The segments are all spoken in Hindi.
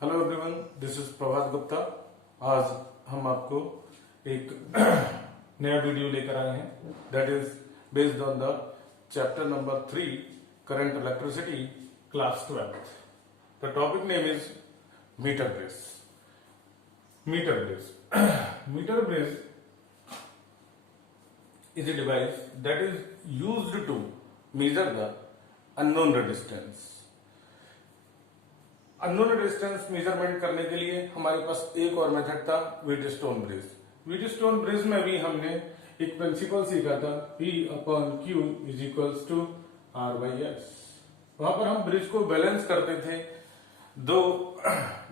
Hello everyone, this is Prabhat Gupta. आज हम आपको एक नया वीडियो लेकर आए हैं that is based on the chapter number 3 current electricity class 12। The topic name is meter bridge. Meter bridge meter bridge is a device that is used to measure the unknown resistance। Unknown resistance measurement करने के लिए हमारे पास एक और मेथड था, व्हीटस्टोन ब्रिज। व्हीटस्टोन ब्रिज में भी हमने एक प्रिंसिपल सीखा था, P upon Q is equals to R by S। वहां पर हम ब्रिज को बैलेंस करते थे। दो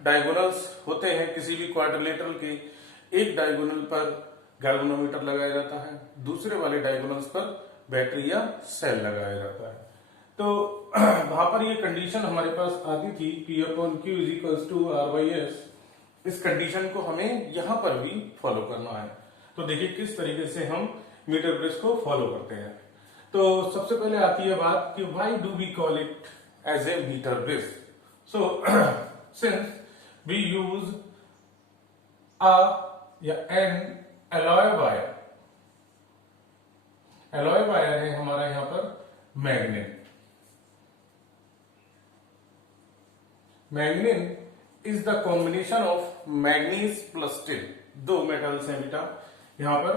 डायगोनल्स होते हैं किसी भी क्वाड्रिलेटरल के, एक डायगोनल पर गैल्वेनोमीटर लगाया जाता है, दूसरे वाले डायगोनल्स पर बैटरी या सेल लगाया जाता है। तो वहां पर ये कंडीशन हमारे पास आती थी, P upon Q is equals to R by S। इस कंडीशन को हमें यहां पर भी फॉलो करना है। तो देखिए किस तरीके से हम मीटर ब्रिज को फॉलो करते हैं। तो सबसे पहले आती है बात कि why do we call it as a metre bridge. So since we use a या an alloy wire. Alloy wire है हमारा यहां पर magnet. Manganin is the combination of manganese plus tin. दो मेटल्स हैं बेटा, यहां पर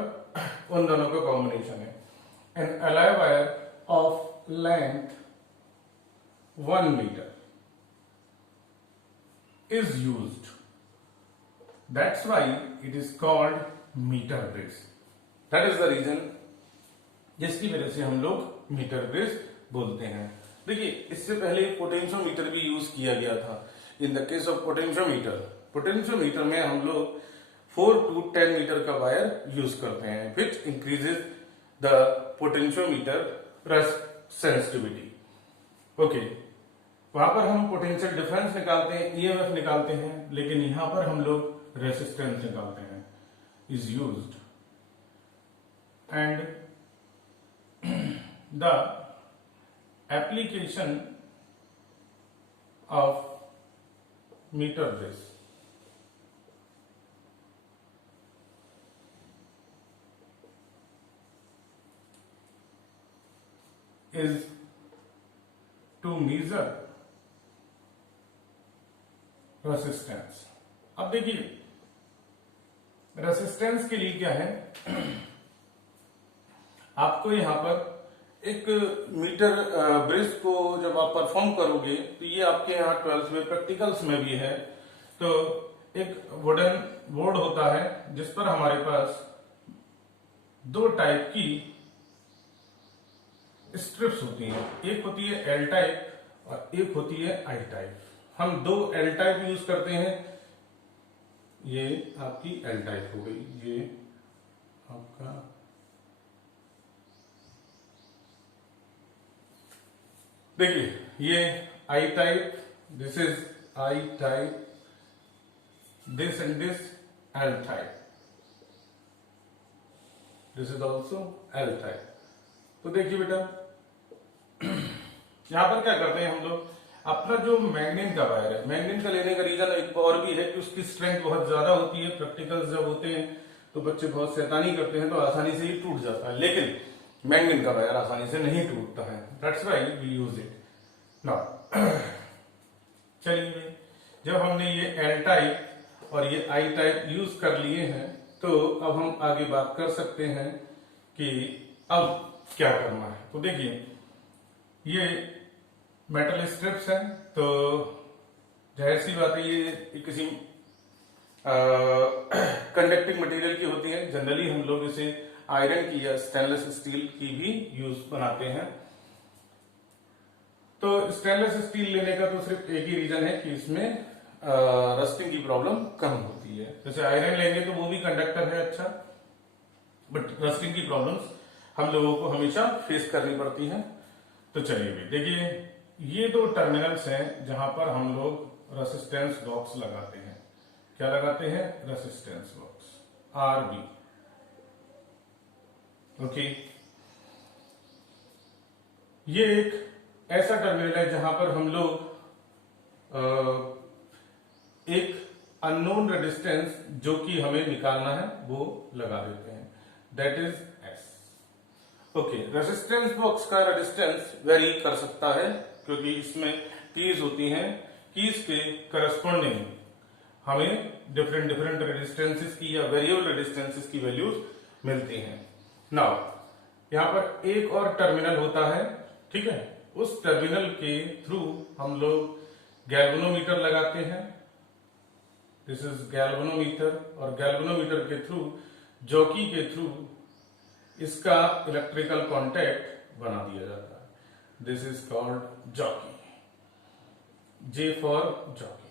उन दोनों का कॉम्बिनेशन है। An alloy wire of length 1 metre is used. That's why it is called meter bridge. That is the reason जिसकी वजह से हम लोग मीटर ब्रिज बोलते हैं। देखिए इससे पहले पोटेंशियोमीटर भी यूज किया गया था। In the case of potentiometer में हम लोग 4 to 10 मीटर का वायर यूज करते हैं, विच increases the potentiometer sensitivity. Okay, वहां पर हम पोटेंशियल डिफरेंस निकालते हैं, ईएमएफ निकालते हैं, लेकिन यहां पर हम लोग रेसिस्टेंस निकालते हैं, is used. And the application of meter bridge is to measure resistance. अब देखिए रेसिस्टेंस के लिए क्या है, आपको यहां पर एक मीटर ब्रिज को जब आप परफॉर्म करोगे तो ये आपके यहाँ 12th में प्रैक्टिकल्स में भी है। तो एक वुडन बोर्ड होता है जिस पर हमारे पास दो टाइप की स्ट्रिप्स होती हैं, एक होती है एल टाइप और एक होती है आई टाइप। हम दो एल टाइप यूज करते हैं। ये आपकी एल टाइप हो गई, ये आपका देखिए ये I type, this is I type, this and this L type, this is also L type. तो देखिए बेटा यहां पर क्या करते हैं हम लोग, अपना जो मैग्नीन का वायर है, मैग्नीन का लेने का रीजन एक और भी है कि उसकी स्ट्रेंथ बहुत ज्यादा होती है। प्रैक्टिकल्स जब होते हैं तो बच्चे बहुत शैतानी करते हैं तो आसानी से ही टूट जाता है, लेकिन मैग्नीन का वायर आसानी से नहीं टूटता है। That's why we use it now. चलिए जब हमने ये एल टाइप और ये आई टाइप यूज कर लिए हैं तो अब हम आगे बात कर सकते हैं कि अब क्या करना है। तो देखिए ये मेटल स्ट्रिप्स हैं, तो जाहिर सी बात है ये किसी कंडक्टिंग मटेरियल की होती है। जनरली हम लोग इसे आयरन की या स्टेनलेस स्टील की भी यूज बनाते हैं। तो स्टेनलेस स्टील लेने का तो सिर्फ एक ही रीजन है कि इसमें रस्टिंग की प्रॉब्लम कम होती है। जैसे आयरन लेंगे तो वो भी कंडक्टर है अच्छा, बट रस्टिंग की प्रॉब्लम्स हम लोगों को हमेशा फेस करनी पड़ती है। तो चलिए देखिए ये दो टर्मिनल्स हैं जहां पर हम लोग रेसिस्टेंस बॉक्स लगाते हैं। क्या लगाते हैं? Resistance box, RB. ओके, ये एक ऐसा टर्मिनल है जहां पर हम लोग अननोन रेजिस्टेंस जो कि हमें निकालना है वो लगा देते हैं, that is S. Okay, resistance box का रेजिस्टेंस वेरी कर सकता है क्योंकि इसमें कीज होती हैं, कीज के करस्पॉन्डिंग हमें डिफरेंट डिफरेंट रेजिस्टेंसेस की या वेरिएबल रेजिस्टेंसेस की वैल्यूज मिलती हैं। नाउ यहां पर एक और टर्मिनल होता है, ठीक है, उस टर्मिनल के थ्रू हम लोग गैल्वेनोमीटर लगाते हैं, दिस इज गैल्वेनोमीटर, और गैल्वेनोमीटर के थ्रू, जॉकी के थ्रू इसका इलेक्ट्रिकल कांटेक्ट बना दिया जाता है, this is called jockey, J for jockey.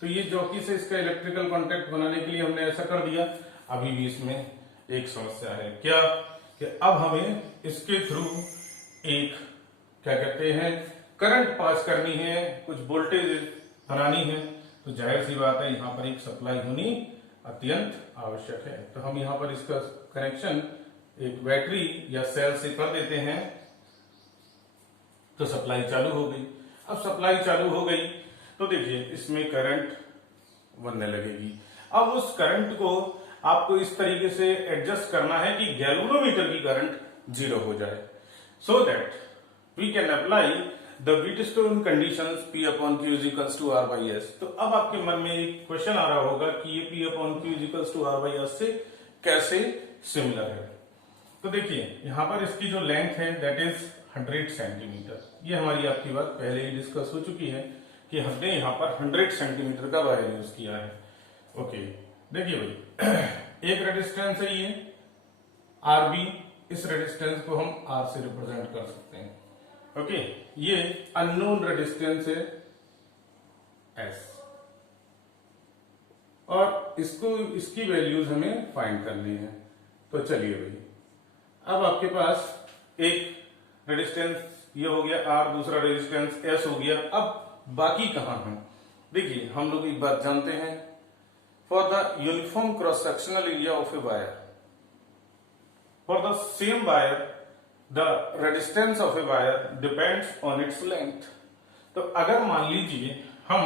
तो ये जॉकी से इसका इलेक्ट्रिकल कांटेक्ट बनाने के लिए हमने ऐसा कर दिया। अभी भी इसमें एक समस्या है, क्या कि अब हमें इसके थ्रू एक क्या कहते हैं करंट पास करनी है, कुछ वोल्टेज बनानी है, तो जाहिर सी बात है यहां पर एक सप्लाई होनी अत्यंत आवश्यक है। तो हम यहां पर इसका कनेक्शन एक बैटरी या सेल से कर देते हैं, तो सप्लाई चालू हो गई। अब सप्लाई चालू हो गई तो देखिए इसमें करंट बनने लगेगी। अब उस करंट को आपको इस तरीके से एडजस्ट करना है कि गैल्वेनोमीटर की करंट 0 हो जाए, so that we can apply the Wheatstone conditions P upon Q is equals to R by S। तो अब आपके मन में एक क्वेश्चन आ रहा होगा कि ये P upon Q is equals to R by S से कैसे सिमिलर है। तो देखिए यहां पर इसकी जो लेंथ है दैट इज 100 सेंटीमीटर। ये हमारी आपकी बात पहले ही डिस्कस हो चुकी है कि हमने यहां पर 100 सेंटीमीटर का वायर यूज किया है। ओके, देखिए भाई एक रेजिस्टेंस है ये RB, इस रेजिस्टेंस को हम R से रिप्रेजेंट कर सकते हैं। ओके, ये अननोन रेजिस्टेंस है S, और इसको इसकी वैल्यूज हमें फाइंड करनी है। तो चलिए भाई, अब आपके पास एक रेजिस्टेंस ये हो गया R, दूसरा रेजिस्टेंस S हो गया। अब बाकी कहां है, देखिए हम लोग एक बात जानते हैं, for the uniform cross sectional area of a wire, for the same wire the resistance of a wire depends on its length. तो अगर मान लीजिए हम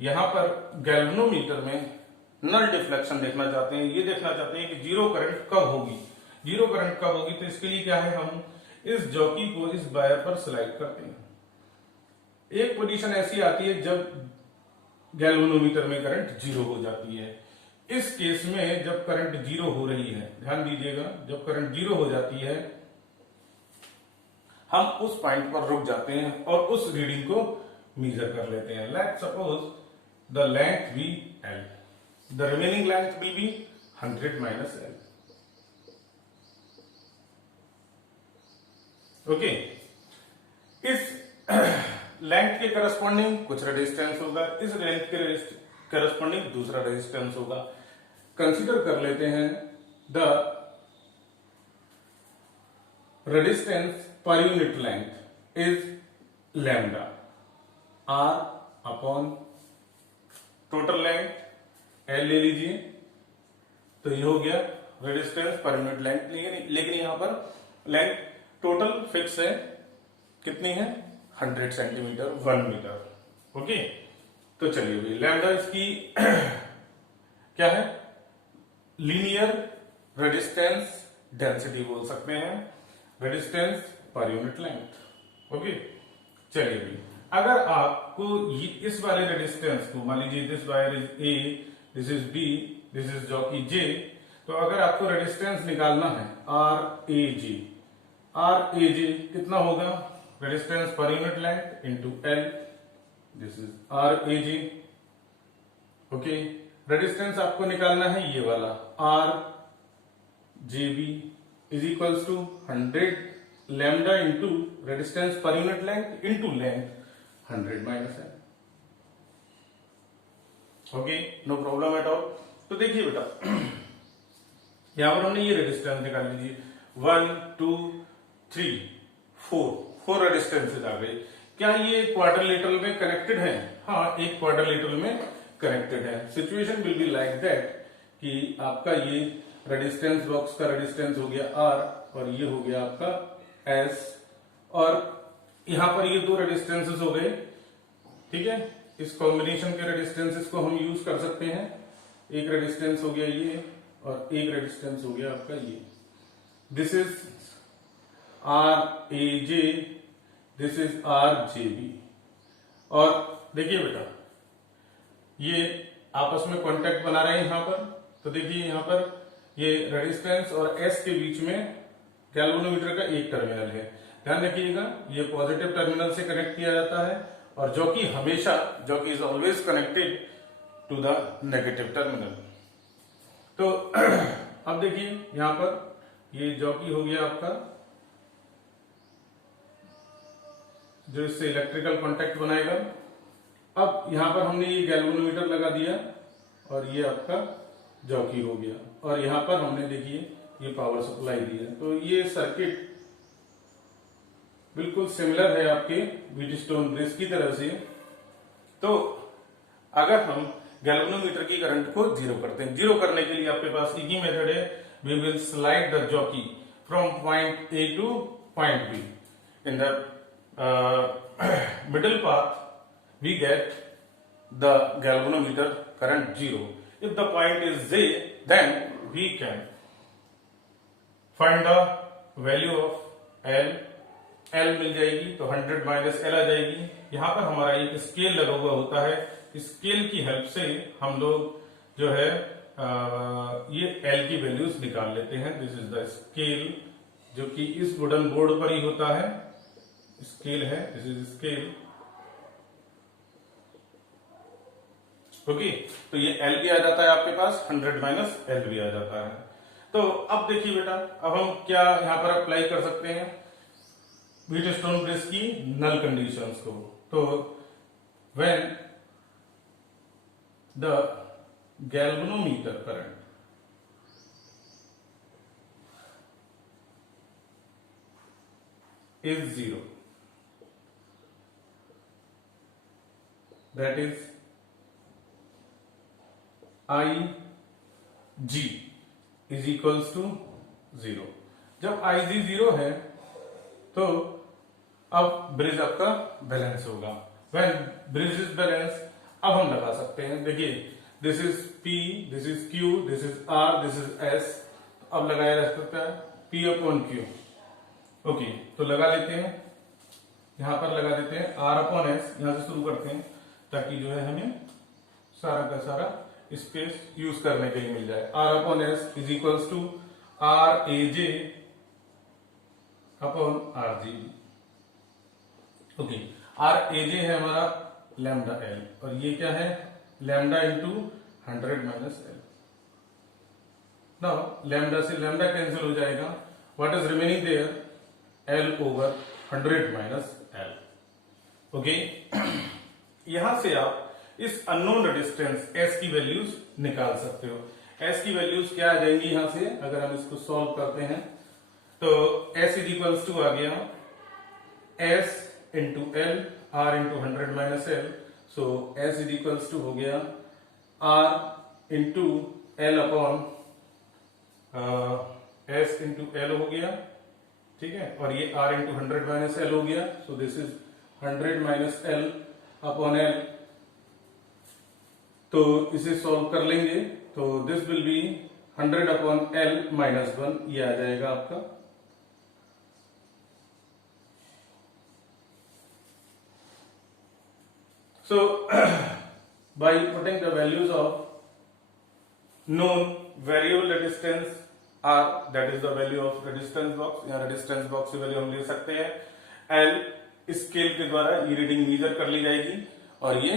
यहां पर गैल्वेनोमीटर में नल डिफ्लेक्शन देखना चाहते हैं, ये देखना चाहते हैं कि जीरो करंट कब होगी, जीरो करंट कब होगी, तो इसके लिए क्या है, हम इस जॉकी को इस वायर पर स्लाइड करते हैं। एक पोजीशन ऐसी आती है जब गैल्वेनोमीटर में करंट 0 हो जाती है। इस केस में जब करंट 0 हो रही है, ध्यान दीजिएगा, जब करंट 0 हो जाती है हम उस पॉइंट पर रुक जाते हैं और उस रीडिंग को मेजर कर लेते हैं। Let suppose the length be L, the remaining length will be 100 minus L। Okay, इस लेंथ के करस्पॉन्डिंग कुछ रेजिस्टेंस होगा, इस लेंथ के करस्पॉन्डिंग दूसरा रेजिस्टेंस होगा। कंसीडर कर लेते हैं the resistance per unit length is lambda, R upon total length L ले लीजिए, तो ये हो गया रेजिस्टेंस पर यूनिट लेंथ। लेकिन यहां पर लेंथ टोटल फिक्स है, कितनी है, 100 सेंटीमीटर, 1 मीटर। ओके, तो चलिए भाई लैम्डा इसकी क्या है, लीनियर रेजिस्टेंस डेंसिटी बोल सकते हैं, resistance per unit length. Okay, चलिए भाई अगर आपको इस वाले रेजिस्टेंस को, मान लीजिए this wire is A, this is B, this is jockey J, तो अगर आपको रेजिस्टेंस निकालना है RAJ, RAJ कितना होगा, resistance per unit length into L, this is RAJ। Okay, resistance आपको निकालना है ये वाला RJB is equals to 100 lambda into resistance per unit length into length 100 minus L। Okay, no problem at all. तो देखिए बेटा यहां पर हमने ये रेजिस्टेंस निकाल लीजिए, 1 2 3 4 रेजिस्टेंसेज आ गए। क्या ये क्वाड्रिलेटरल में कनेक्टेड है, हाँ एक क्वाड्रिलेटरल में कनेक्टेड है। Situation will be like that कि आपका ये रेजिस्टेंस बॉक्स का रेजिस्टेंस हो गया R और ये हो गया आपका S, और यहां पर ये दो रेजिस्टेंसेस हो गए, ठीक है, इस कॉम्बिनेशन के रेजिस्टेंसेस को हम यूज कर सकते हैं। एक रेजिस्टेंस हो गया ये और एक रेजिस्टेंस हो गया आपका ये। This is R A J, this is R J B. और देखिए बेटा, ये आपस में कांटेक्ट बना रहे हैं यहां पर। तो देखिए यहां पर ये रेजिस्टेंस और एस के बीच में गैल्वेनोमीटर का एक टर्मिनल है। ध्यान रखिएगा, ये पॉजिटिव टर्मिनल से कनेक्ट किया जाता है और जो कि is always connected to the negative terminal. तो अब देखिए यहां पर ये जॉकी हो गया आपका, जो इससे इलेक्ट्रिकल कांटेक्ट बनाएगा। अब यहां पर हमने ये गैल्वेनोमीटर लगा दिया और ये आपका जॉकी हो गया, और यहां पर हमने देखिए ये पावर सप्लाई दिया। तो ये सर्किट बिल्कुल सिमिलर है आपके व्हीटस्टोन ब्रिज की तरह से। तो अगर हम गैल्वेनोमीटर की करंट को जीरो करते हैं, जीरो करने के लिए आपके पास एक ही मेथड है, we will slide the jockey from point A to point B. In the middle path we get the galvanometer current zero. If the point is Z, then we can find the value of L. L मिल जाएगी तो 100 माइनस L आ जाएगी। यहां पर हमारा एक स्केल लगा हुआ होता है, स्केल की हेल्प से हम लोग जो है ये L की वैल्यूज निकाल लेते हैं। दिस इज द स्केल, जो कि इस वुडन बोर्ड पर ही होता है, स्केल है, दिस इज स्केल। ओके, तो ये L भी आ जाता है आपके पास, 100 माइनस L भी आ जाता है। तो अब देखिए बेटा, अब हम क्या यहां पर अप्लाई कर सकते हैं व्हीटस्टोन ब्रिज की नल कंडीशंस को। तो when the galvanometer current is 0, that is IG is equals to 0। जब IG 0 है तो अब ब्रिज आपका बैलेंस होगा। When ब्रिज इज बैलेंस, अब हम लगा सकते हैं। देखिए, this is P, this is Q, this is R, this is S। अब लगाया जा सकता है P अपॉन Q। ओके, तो लगा लेते हैं, यहां पर लगा देते हैं R अपॉन S। यहां से शुरू करते हैं ताकि जो है हमें सारा का सारा स्पेस यूज करने के लिए मिल जाए। R upon S is equals to R A J upon R G. Okay, R A J है हमारा लैम्डा L, और ये क्या है lambda into 100 minus L। Now lambda से लैम्डा कैंसिल हो जाएगा, what is remaining there L over 100 minus L। Okay, यहां से आप इस अननोन रेजिस्टेंस S की वैल्यूज निकाल सकते हो। S की वैल्यूज क्या आ जाएंगी यहां से, अगर हम इसको सॉल्व करते हैं तो S इज इक्वल्स टू आ गया S into L, R into 100 minus L। So S is equals to हो गया R into L upon S into L हो गया, ठीक है, और ये R इंटू 100 माइनस L हो गया। So this is 100 minus L upon L। तो इसे सॉल्व कर लेंगे तो this will be 100 upon L minus 1, ये आ जाएगा आपका। So by putting the values of known variable resistance R, that is the value of resistance box, या resistance box की वैल्यू हम ले सकते हैं। L स्केल के द्वारा ये रीडिंग मेजर कर ली जाएगी, और ये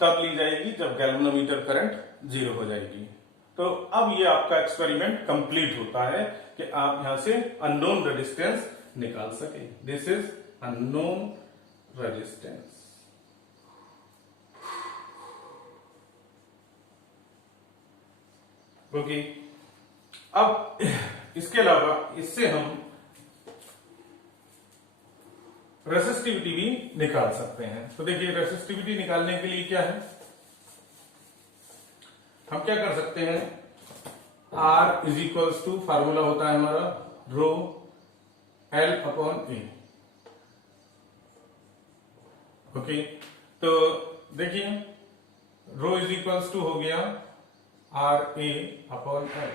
तब ली जाएगी जब गैल्वेनोमीटर करंट 0 हो जाएगी। तो अब ये आपका एक्सपेरिमेंट कंप्लीट होता है कि आप यहां से अननोन रेजिस्टेंस निकाल सके। This is unknown resistance. Okay, अब इसके अलावा इससे हम रेसिस्टिविटी भी निकाल सकते हैं। तो देखिए, रेसिस्टिविटी निकालने के लिए क्या है, हम क्या कर सकते हैं, R is equals to formula होता है हमारा rho L upon A. Okay, तो देखिए रो इज इक्वल्स टू हो गया RA upon L.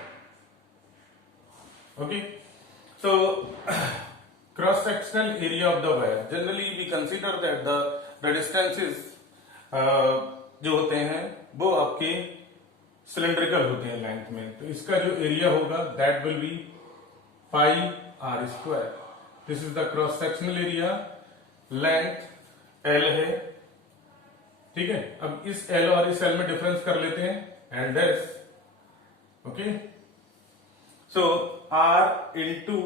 Okay, so cross sectional area of the wire, generally we consider that the distances जो होते हैं वो आपके सिलेंड्रिकल होते हैं लेंथ में, तो इसका जो एरिया होगा that will be pi R square. This is the cross sectional area, length L है. ठीक है, अब इस L और इस L में डिफरेंस कर लेते हैं, L डैश. ओके, सो R into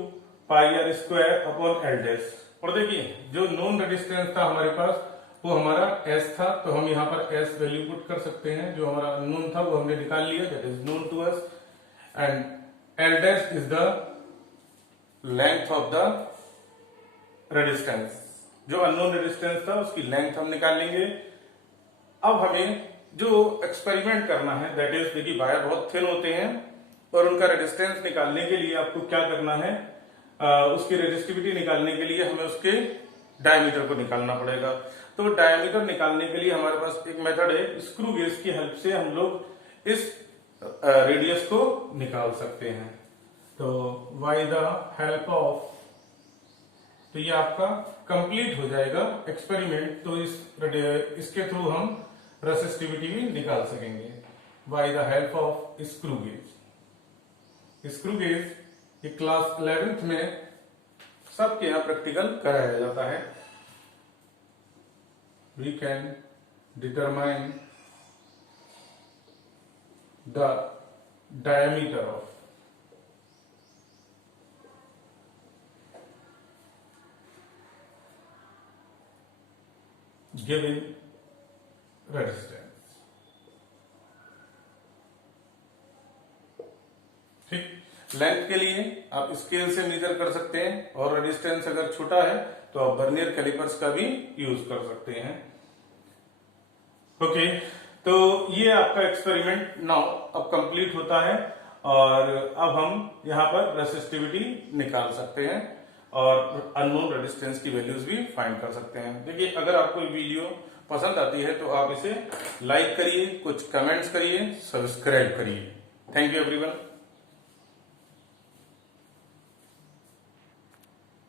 pi R square upon L dash. और देखिए जो नोन रेजिस्टेंस था हमारे पास वो हमारा S था, तो हम यहाँ पर S वैल्यू पुट कर सकते हैं. जो हमारा अननोन था वो हमने निकाल लिया, that is known to us. And L dash is the length of the resistance. जो अननोन रेजिस्टेंस था उसकी लेंथ हम निकाल लेंगे. अब हमें जो एक्सपेरिमेंट करना है दैट इज, देखिए वायर बहुत थिन होते हैं और उनका रेजिस्टेंस निकालने के लिए आपको क्या करना है, उसकी रेजिस्टिविटी निकालने के लिए हमें उसके डायमीटर को निकालना पड़ेगा. तो डायमीटर निकालने के लिए हमारे पास एक मेथड है, स्क्रू गेज की हेल्प से हम लोग इस रेडियस को निकाल सकते हैं. तो बाय द हेल्प ऑफ, तो ये आपका कंप्लीट हो जाएगा एक्सपेरिमेंट. तो इसके थ्रू हम रेसिस्टिविटी भी निकाल सकेंगे by the help of screw gauge. Screw gauge ये क्लास 11th में सबके यहाँ प्रैक्टिकल कराया जाता है. We can determine the diameter of given resistance. ठीक, लेंथ के लिए आप स्केल से मेजर कर सकते हैं और रेजिस्टेंस अगर छोटा है तो आप वर्नियर कैलिपर्स का भी यूज कर सकते हैं. ओके, तो ये आपका एक्सपेरिमेंट नाउ अब कंप्लीट होता है और अब हम यहाँ पर रेसिस्टिविटी निकाल सकते हैं और अननोन रेजिस्टेंस की वैल्यूज भी फाइंड कर सकते हैं. देखिए अगर आपको वीडियो पसंद आती है तो आप इसे लाइक करिए, कुछ कमेंट्स करिए, सब्सक्राइब करिए. Thank you everyone.